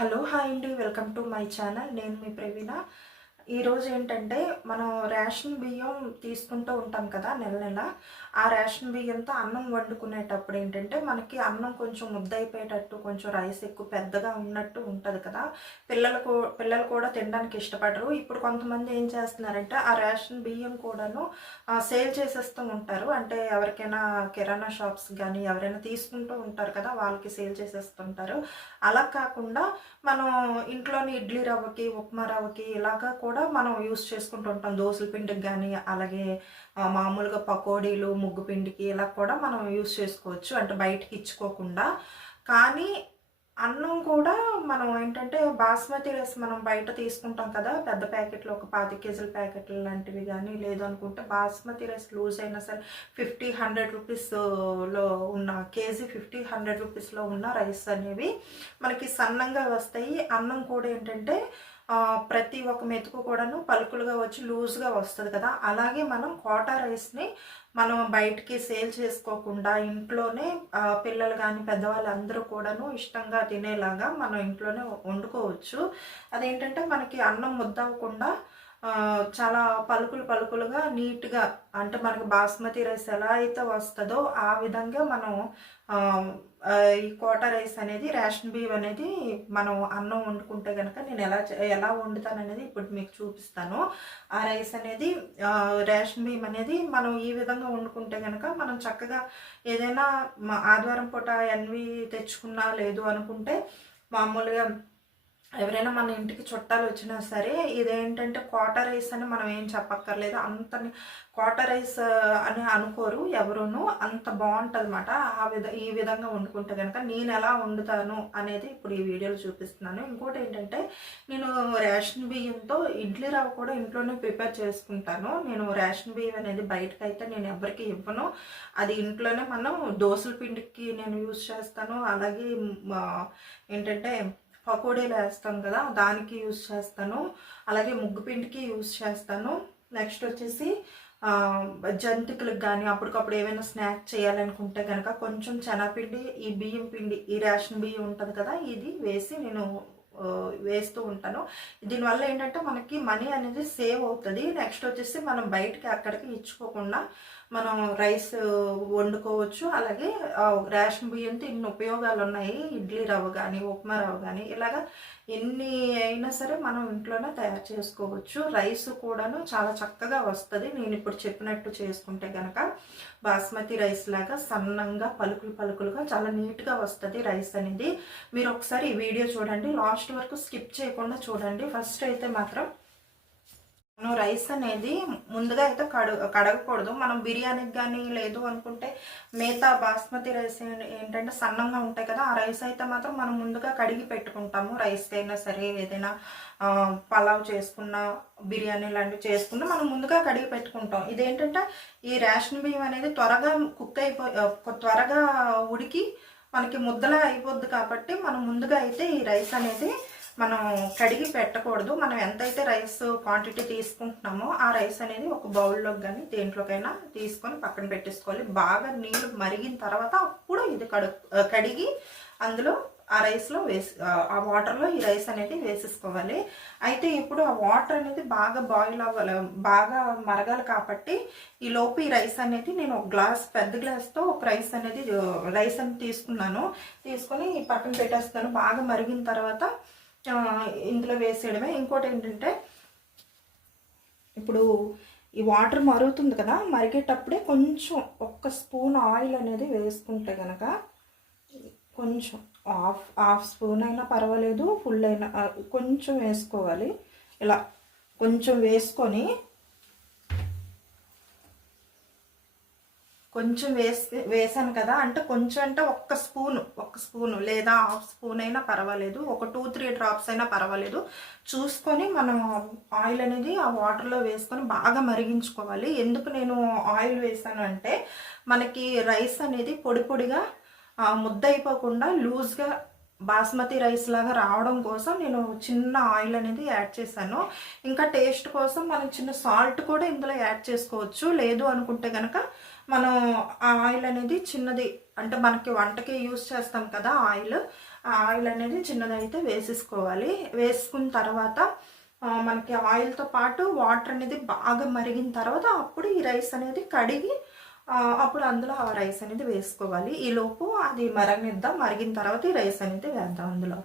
Hello hi అండి. Welcome to my channel. నేను మీ ప్రవీణ. ఈరోజు ఏంటంటే మనం రేషన్ బియ్యం తీసుకుంటూ ఉంటాం కదా నెల నెల. ఆ రేషన్ బియ్యంతో అన్నం వండుకునేటప్పుడు ఏంటంటే మనకి అన్నం కొంచెం ముద్దయిపోయేటట్టు కొంచెం రైస్ ఎక్కువ పెద్దగా ఉన్నట్టు ఉంటుంది కదా. పిల్లలకు పిల్లలు కూడా తినడానికి ఇష్టపడరు. ఇప్పుడు కొంతమంది ఏం చేస్తున్నారంటే ఆ రేషన్ బియ్యం కూడాను సేల్ చేసేస్తూ ఉంటారు. అంటే ఎవరికైనా కిరాణా షాప్స్ కానీ ఎవరైనా తీసుకుంటూ ఉంటారు కదా వాళ్ళకి సేల్ చేసేస్తుంటారు అలా కాకుండా మనం ఇంట్లోని ఇడ్లీ రవ్వకి ఉప్మా రవ్వకి ఇలాగా కూడా మనం యూస్ చేసుకుంటూ ఉంటాం. దోశల పిండికి కానీ అలాగే మామూలుగా పకోడీలు ముగ్గు పిండికి ఇలా కూడా మనం యూస్ చేసుకోవచ్చు. అంటే బయటికి ఇచ్చుకోకుండా. కానీ అన్నం కూడా మనం ఏంటంటే బాస్మతి రైస్ మనం బయట తీసుకుంటాం కదా పెద్ద ప్యాకెట్లు ఒక పాతి కేజీల ప్యాకెట్లు లాంటివి కానీ లేదు అనుకుంటే బాస్మతి రైస్ లూజ్ అయినా సరే ఫిఫ్టీ హండ్రెడ్ రూపీస్లో ఉన్న కేజీ ఫిఫ్టీ హండ్రెడ్ రూపీస్లో ఉన్న రైస్ అనేవి మనకి సన్నంగా వస్తాయి. అన్నం కూడా ఏంటంటే ప్రతి ఒక్క మెతుకు కూడాను పలుకులుగా వచ్చి లూజ్గా వస్తుంది కదా. అలాగే మనం కోటా రైస్ని మనం బయటికి సేల్ చేసుకోకుండా ఇంట్లోనే పిల్లలు కానీ పెద్దవాళ్ళు అందరూ కూడాను ఇష్టంగా తినేలాగా మనం ఇంట్లోనే వండుకోవచ్చు. అదేంటంటే మనకి అన్నం ముద్దవకుండా చాలా పలుకులు పలుకులుగా నీట్గా అంటే మనకు బాస్మతి రైస్ ఎలా అయితే వస్తుందో ఆ విధంగా మనం ఈ కోట రైస్ అనేది రేషన్ బియ్యం అనేది మనం అన్నం వండుకుంటే కనుక నేను ఎలా చే- ఎలా వండుతాను అనేది ఇప్పుడు మీకు చూపిస్తాను. ఆ రైస్ అనేది రేషన్ బియ్యం అనేది మనం ఈ విధంగా వండుకుంటే కనుక మనం చక్కగా ఏదైనా ఆదివారం పూట ఎన్వి తెచ్చుకున్నా లేదు అనుకుంటే మామూలుగా ఎవరైనా మన ఇంటికి చుట్టాలు వచ్చినా సరే ఇదేంటంటే క్వార్టర్ రైస్ అని మనం ఏం చెప్పక్కర్లేదు. అంత క్వార్టర్ రైస్ అని అనుకోరు ఎవరును. అంత బాగుంటుంది అనమాట ఆ విధ ఈ విధంగా వండుకుంటే కనుక నేను ఎలా వండుతాను అనేది ఇప్పుడు ఈ వీడియోలో చూపిస్తున్నాను. ఇంకోటి ఏంటంటే నేను రేషన్ బియ్యంతో ఇడ్లీ రవ్వ కూడా ఇంట్లోనే ప్రిపేర్ చేసుకుంటాను. నేను రేషన్ బియ్యం అనేది బయటకు అయితే నేను ఎవరికి ఇవ్వను. అది ఇంట్లోనే మనం దోసల పిండికి నేను యూజ్ చేస్తాను. అలాగే ఏంటంటే పకోడీలు వేస్తాం కదా దానికి యూస్ చేస్తాను. అలాగే ముగ్గు పిండికి యూస్ చేస్తాను. నెక్స్ట్ వచ్చేసి జంతికలకు కానీ అప్పటికప్పుడు ఏమైనా స్నాక్ చేయాలనుకుంటే కనుక కొంచెం శనగపిండి ఈ బియ్యం పిండి ఈ రేషన్ బియ్యం ఉంటుంది కదా ఇది వేసి నేను వేస్తూ ఉంటాను. దీనివల్ల ఏంటంటే మనకి మనీ అనేది సేవ్ అవుతుంది. నెక్స్ట్ వచ్చేసి మనం బయటకి అక్కడికి ఇచ్చుకోకుండా మనం రైస్ వండుకోవచ్చు. అలాగే రేషన్ బియ్యంతో ఇన్ని ఉపయోగాలు ఉన్నాయి ఇడ్లీ రవ్వ కానీ ఉప్మా రవ్వ కానీ ఇలాగా ఎన్ని అయినా సరే మనం ఇంట్లోనే తయారు చేసుకోవచ్చు. రైస్ కూడాను చాలా చక్కగా వస్తుంది. నేను ఇప్పుడు చెప్పినట్టు చేసుకుంటే కనుక బాస్మతి రైస్ లాగా సన్నంగా పలుకులు పలుకులుగా చాలా నీట్గా వస్తుంది రైస్ అనేది. మీరు ఒకసారి ఈ వీడియో చూడండి. లాస్ట్ వరకు స్కిప్ చేయకుండా చూడండి. ఫస్ట్ అయితే మాత్రం మనం రైస్ అనేది ముందుగా అయితే కడు కడగకూడదు. మనం బిర్యానీకి కానీ లేదు అనుకుంటే మిగతా బాస్మతి రైస్ ఏంటంటే సన్నంగా ఉంటాయి కదా ఆ రైస్ అయితే మాత్రం మనం ముందుగా కడిగి పెట్టుకుంటాము. రైస్ అయినా సరే ఏదైనా పలావ్ చేసుకున్న బిర్యానీ లాంటివి చేసుకున్న మనం ముందుగా కడిగి పెట్టుకుంటాం. ఇదేంటంటే ఈ రేషన్ బియ్యం అనేది త్వరగా కుక్ అయిపో త్వరగా ఉడికి మనకి ముద్దలా అయిపోద్ది కాబట్టి మనం ముందుగా అయితే ఈ రైస్ అనేది మనం కడిగి పెట్టకూడదు. మనం ఎంతైతే రైస్ క్వాంటిటీ తీసుకుంటున్నామో ఆ రైస్ అనేది ఒక బౌల్లోకి కానీ దేంట్లోకైనా తీసుకొని పక్కన పెట్టేసుకోవాలి. బాగా నీళ్ళు మరిగిన తర్వాత అప్పుడు ఇది కడు కడిగి అందులో ఆ రైస్లో వేసి ఆ వాటర్లో ఈ రైస్ అనేది వేసేసుకోవాలి. అయితే ఇప్పుడు ఆ వాటర్ అనేది బాగా బాయిల్ అవ్వాలి బాగా మరగాలి కాబట్టి ఈ లోపు ఈ రైస్ అనేది నేను ఒక గ్లాస్ పెద్ద గ్లాస్తో ఒక రైస్ అనేది రైస్ అని తీసుకున్నాను. తీసుకొని పక్కన పెట్టేస్తాను బాగా మరిగిన తర్వాత ఇందులో వేసేయడమే. ఇంకోటి ఏంటంటే ఇప్పుడు ఈ వాటర్ మరుగుతుంది కదా మరిగేటప్పుడే కొంచెం ఒక్క స్పూన్ ఆయిల్ అనేది వేసుకుంటే కనుక కొంచెం హాఫ్ హాఫ్ స్పూన్ అయినా పర్వాలేదు ఫుల్ అయినా కొంచెం వేసుకోవాలి. ఇలా కొంచెం వేసుకొని కొంచెం వేసి వేసాను కదా అంటే కొంచెం అంటే ఒక్క స్పూను ఒక్క స్పూను లేదా హాఫ్ స్పూన్ అయినా పర్వాలేదు ఒక టూ త్రీ డ్రాప్స్ అయినా పర్వాలేదు. చూసుకొని మనం ఆయిల్ అనేది ఆ వాటర్లో వేసుకొని బాగా మరిగించుకోవాలి. ఎందుకు నేను ఆయిల్ వేసాను అంటే మనకి రైస్ అనేది పొడి పొడిగా ముద్ద అయిపోకుండా లూజ్గా బాస్మతి రైస్ లాగా రావడం కోసం నేను చిన్న ఆయిల్ అనేది యాడ్ చేశాను. ఇంకా టేస్ట్ కోసం మనం చిన్న సాల్ట్ కూడా ఇందులో యాడ్ చేసుకోవచ్చు. లేదు అనుకుంటే కనుక మనం ఆ ఆయిల్ అనేది చిన్నది అంటే మనకి వంటకి యూస్ చేస్తాం కదా ఆయిల్ ఆ ఆయిల్ అనేది చిన్నదైతే వేసేసుకోవాలి. వేసుకున్న తర్వాత మనకి ఆయిల్తో పాటు వాటర్ అనేది బాగా మరిగిన తర్వాత అప్పుడు ఈ రైస్ అనేది కడిగి అప్పుడు అందులో ఆ రైస్ అనేది వేసుకోవాలి. ఈ లోపు అది మరగనిద్దాం. మరిగిన తర్వాత ఈ రైస్ అనేది వేద్దాం అందులో.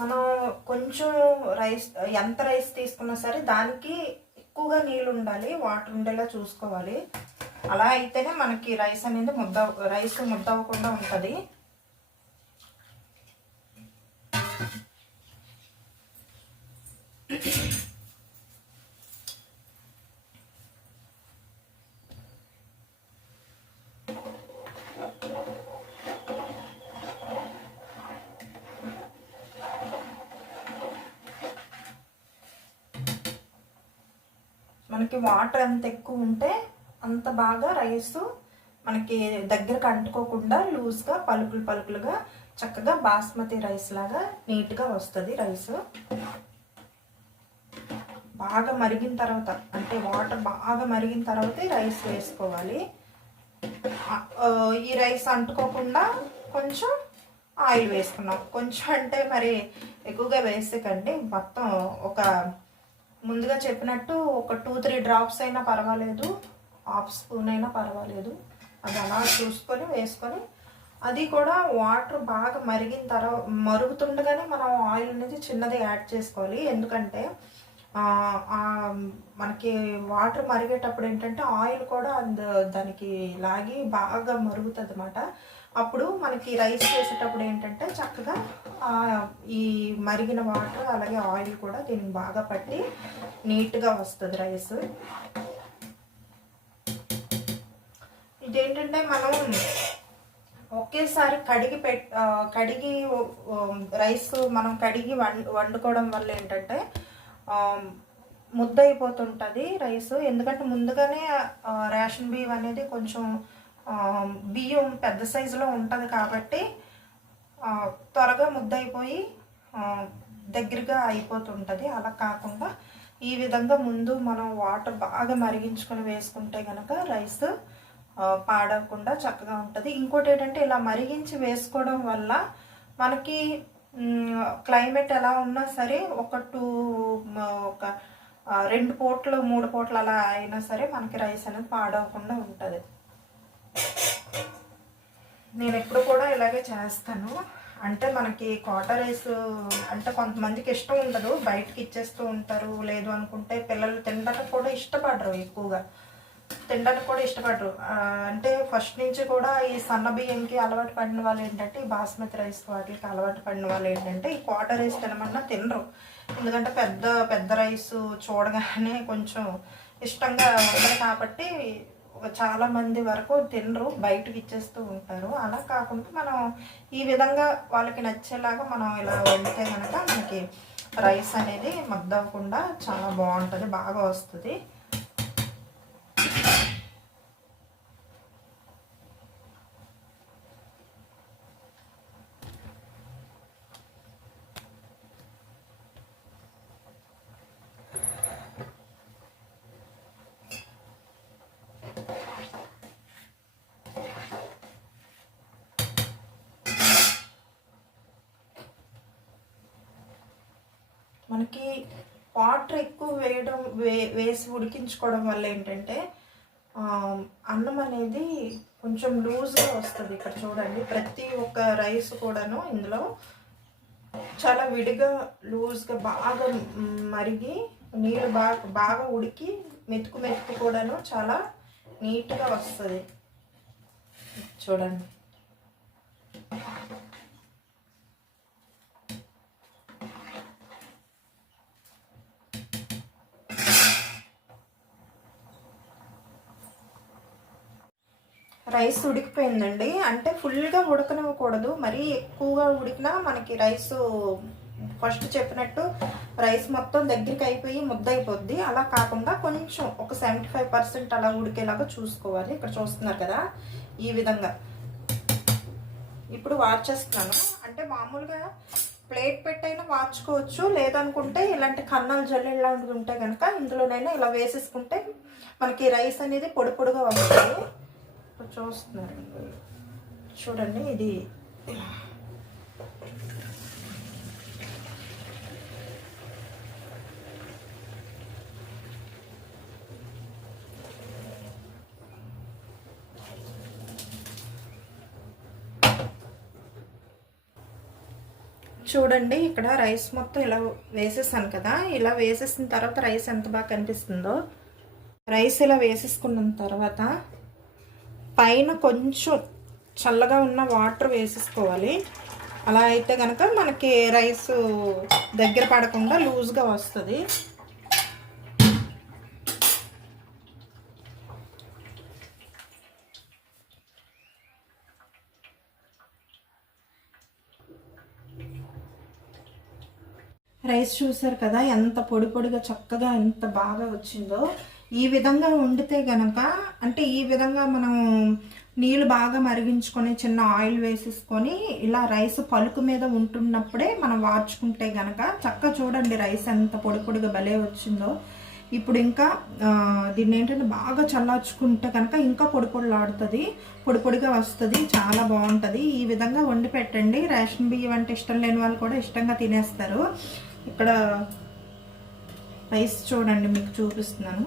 మనం కొంచెం రైస్ ఎంత రైస్ తీసుకున్నా సరే దానికి ఎక్కువగా నీళ్ళు ఉండాలి వాటర్ ఉండేలా చూసుకోవాలి. అలా అయితేనే మనకి రైస్ అనేది ముద్ద రైస్ ముద్ద అవ్వకుండా ఉంటుంది. మనకి వాటర్ ఎంత ఎక్కువ ఉంటే అంత బాగా రైస్ మనకి దగ్గరకు అంటుకోకుండా లూజ్గా పలుకులు పలుకులుగా చక్కగా బాస్మతి రైస్ లాగా నీట్గా వస్తుంది రైస్. బాగా మరిగిన తర్వాత అంటే వాటర్ బాగా మరిగిన తర్వాత రైస్ వేసుకోవాలి. ఈ రైస్ అంటుకోకుండా కొంచెం ఆయిల్ వేసుకున్నాం. కొంచెం అంటే మరి ఎక్కువగా వేసేకండి మొత్తం ఒక ముందుగా చెప్పినట్టు ఒక టూ త్రీ డ్రాప్స్ అయినా పర్వాలేదు. హాఫ్ స్పూన్ అయినా పర్వాలేదు. అది అలా చూసుకొని వేసుకొని అది కూడా వాటర్ బాగా మరిగిన తర్వాత మరుగుతుండగానే మనం ఆయిల్ అనేది చిన్నది యాడ్ చేసుకోవాలి. ఎందుకంటే మనకి వాటర్ మరిగేటప్పుడు ఏంటంటే ఆయిల్ కూడా అంద దానికి లాగి బాగా మరుగుతుంది అనమాట అప్పుడు మనకి రైస్ చేసేటప్పుడు ఏంటంటే చక్కగా ఈ మరిగిన వాటర్ అలాగే ఆయిల్ కూడా దీనికి బాగా పట్టి నీట్గా వస్తుంది రైస్. ఇదేంటంటే మనం ఒకేసారి కడిగి పెట్ కడిగి రైస్ మనం కడిగి వండుకోవడం వల్ల ఏంటంటే ముద్ద అయిపోతుంటుంది రైస్. ఎందుకంటే ముందుగానే రేషన్ బియ్యం అనేది కొంచెం బియ్యం పెద్ద సైజులో ఉంటుంది కాబట్టి త్వరగా ముద్దయిపోయి దగ్గరగా అయిపోతుంటుంది. అలా కాకుండా ఈ విధంగా ముందు మనం వాటర్ బాగా మరిగించుకొని వేసుకుంటే కనుక రైస్ పాడకుండా చక్కగా ఉంటుంది. ఇంకోటి ఏంటంటే ఇలా మరిగించి వేసుకోవడం వల్ల మనకి క్లైమేట్ ఎలా ఉన్నా సరే ఒక టూ ఒక రెండు పూటలు మూడు పూట్లు అలా అయినా సరే మనకి రైస్ అనేది పాడవకుండా ఉంటుంది. నేను ఎప్పుడు కూడా ఇలాగే చేస్తాను. అంటే మనకి క్వార్టర్ రైస్ అంటే కొంతమందికి ఇష్టం ఉండదు. బయటకి ఇచ్చేస్తూ ఉంటారు. లేదు అనుకుంటే పిల్లలు తినడానికి కూడా ఇష్టపడరు ఎక్కువగా. తినడానికి కూడా ఇష్టపడరు. అంటే ఫస్ట్ నుంచి కూడా ఈ సన్న బియ్యంకి అలవాటు పడిన వాళ్ళు ఏంటంటే ఈ బాస్మతి రైస్ వాటికి అలవాటు పడిన వాళ్ళు ఏంటంటే ఈ క్వార్టర్ రైస్ తినమన్నా తినరు. ఎందుకంటే పెద్ద పెద్ద రైస్ చూడగానే కొంచెం ఇష్టంగా ఉండదు కాబట్టి ఒక చాలా మంది వరకు తినరు బయటకు ఇచ్చేస్తూ ఉంటారు. అలా కాకుండా మనం ఈ విధంగా వాళ్ళకి నచ్చేలాగా మనం ఇలా వండితే కనుక మనకి రైస్ అనేది మద్దవకుండా చాలా బాగుంటుంది బాగా వస్తుంది. మనకి వాటర్ ఎక్కువ వేయడం వే వేసి ఉడికించుకోవడం వల్ల ఏంటంటే అన్నం అనేది కొంచెం లూజ్గా వస్తుంది. ఇక్కడ చూడండి ప్రతి ఒక్క రైస్ కూడాను ఇందులో చాలా విడిగా లూజ్గా బాగా మరిగి నీళ్ళు బాగా బాగా ఉడికి మెతుకు మెతుకు కూడాను చాలా నీట్గా వస్తుంది. చూడండి. రైస్ ఉడికిపోయిందండి. అంటే ఫుల్గా ఉడకనివ్వకూడదు. మరీ ఎక్కువగా ఉడికినా మనకి రైస్ ఫస్ట్ చెప్పినట్టు రైస్ మొత్తం దగ్గరికి అయిపోయి ముద్ద అయిపోద్ది అలా కాకుండా కొంచెం ఒక సెవెంటీ ఫైవ్ పర్సెంట్ అలా ఉడికేలాగా చూసుకోవాలి. ఇక్కడ చూస్తున్నారు కదా ఈ విధంగా. ఇప్పుడు వార్చేస్తున్నాను. అంటే మామూలుగా ప్లేట్ పెట్టైనా వార్చుకోవచ్చు. లేదనుకుంటే ఇలాంటి కన్నాలు జల్లి ఇలాంటివి ఉంటే కనుక ఇందులోనైనా ఇలా వేసేసుకుంటే మనకి రైస్ అనేది పొడి పొడిగా వస్తుంది. ఇప్పుడు చూస్తున్నారు చూడండి ఇది చూడండి ఇక్కడ రైస్ మొత్తం ఇలా వేసేసాను కదా. ఇలా వేసేసిన తర్వాత రైస్ ఎంత బాగా కనిపిస్తుందో. రైస్ ఇలా వేసేసుకున్న తర్వాత పైన కొంచెం చల్లగా ఉన్న వాటర్ వేసేసుకోవాలి. అలా అయితే కనుక మనకి రైస్ దగ్గర పడకుండా లూజ్గా వస్తుంది. రైస్ చూసారు కదా ఎంత పొడి పొడిగా చక్కగా ఎంత బాగా వచ్చిందో. ఈ విధంగా వండితే గనక అంటే ఈ విధంగా మనం నీళ్ళు బాగా మరిగించుకొని చిన్న ఆయిల్ వేసేసుకొని ఇలా రైస్ పలుకు మీద ఉంటున్నప్పుడే మనం వార్చుకుంటే గనక చక్క చూడండి రైస్ ఎంత పొడి పొడిగా భలే వచ్చిందో. ఇప్పుడు ఇంకా దీన్ని ఏంటంటే బాగా చల్లార్చుకుంటే కనుక ఇంకా పొడి పొడిలాడుతుంది పొడి పొడిగా వస్తుంది చాలా బాగుంటుంది. ఈ విధంగా వండి పెట్టండి. రేషన్ బియ్యం అంటే ఇష్టం లేని వాళ్ళు కూడా ఇష్టంగా తినేస్తారు. ఇక్కడ రైస్ చూడండి మీకు చూపిస్తున్నాను.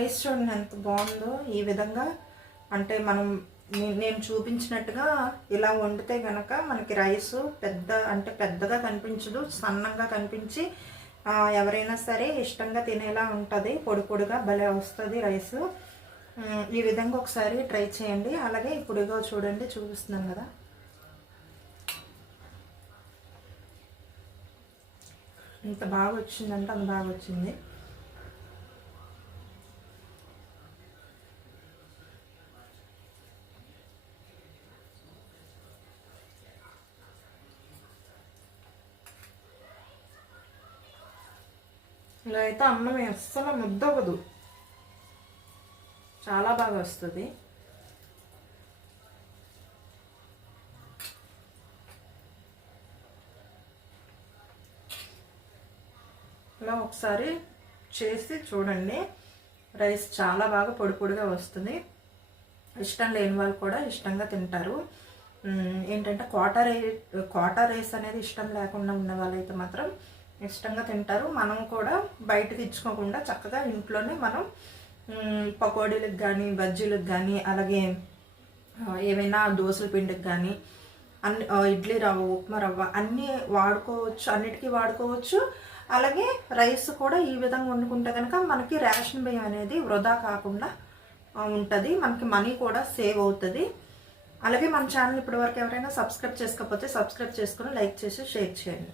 రైస్ చూడండి ఎంత బాగుందో ఈ విధంగా అంటే మనం నేను చూపించినట్టుగా ఇలా వండితే కనుక మనకి రైస్ పెద్ద అంటే పెద్దగా కనిపించదు సన్నంగా కనిపించి ఎవరైనా సరే ఇష్టంగా తినేలా ఉంటుంది పొడి పొడిగా భలే వస్తుంది రైస్. ఈ విధంగా ఒకసారి ట్రై చేయండి. అలాగే ఇప్పుడు చూడండి చూపిస్తున్నాను కదా. ఇంత బాగా వచ్చిందంటే అంత బాగా వచ్చింది. ఇలా అయితే అన్నం అస్సలు ముద్దవదు చాలా బాగా వస్తుంది. ఇలా ఒకసారి చేసి చూడండి. రైస్ చాలా బాగా పొడి పొడిగా వస్తుంది. ఇష్టం లేని వాళ్ళు కూడా ఇష్టంగా తింటారు. ఏంటంటే ఏంటంటే క్వార్టర్ క్వార్టర్ రైస్ అనేది ఇష్టం లేకుండా ఉన్న వాళ్ళైతే మాత్రం ఇష్టంగా తింటారు. మనం కూడా బయటకు ఇచ్చుకోకుండా చక్కగా ఇంట్లోనే మనం పకోడీలకు కానీ బజ్జీలకు కానీ అలాగే ఏమైనా దోశల పిండికి కానీ అన్ని ఇడ్లీ రవ్వ ఉప్మా రవ్వ అన్నీ వాడుకోవచ్చు అన్నిటికీ వాడుకోవచ్చు. అలాగే రైస్ కూడా ఈ విధంగా వండుకుంటే కనుక మనకి రేషన్ బియ్యం అనేది వృధా కాకుండా ఉంటుంది. మనకి మనీ కూడా సేవ్ అవుతుంది. అలాగే మన ఛానల్ ఇప్పటివరకు ఎవరైనా సబ్స్క్రైబ్ చేసుకోకపోతే సబ్స్క్రైబ్ చేసుకుని లైక్ చేసి షేర్ చేయండి.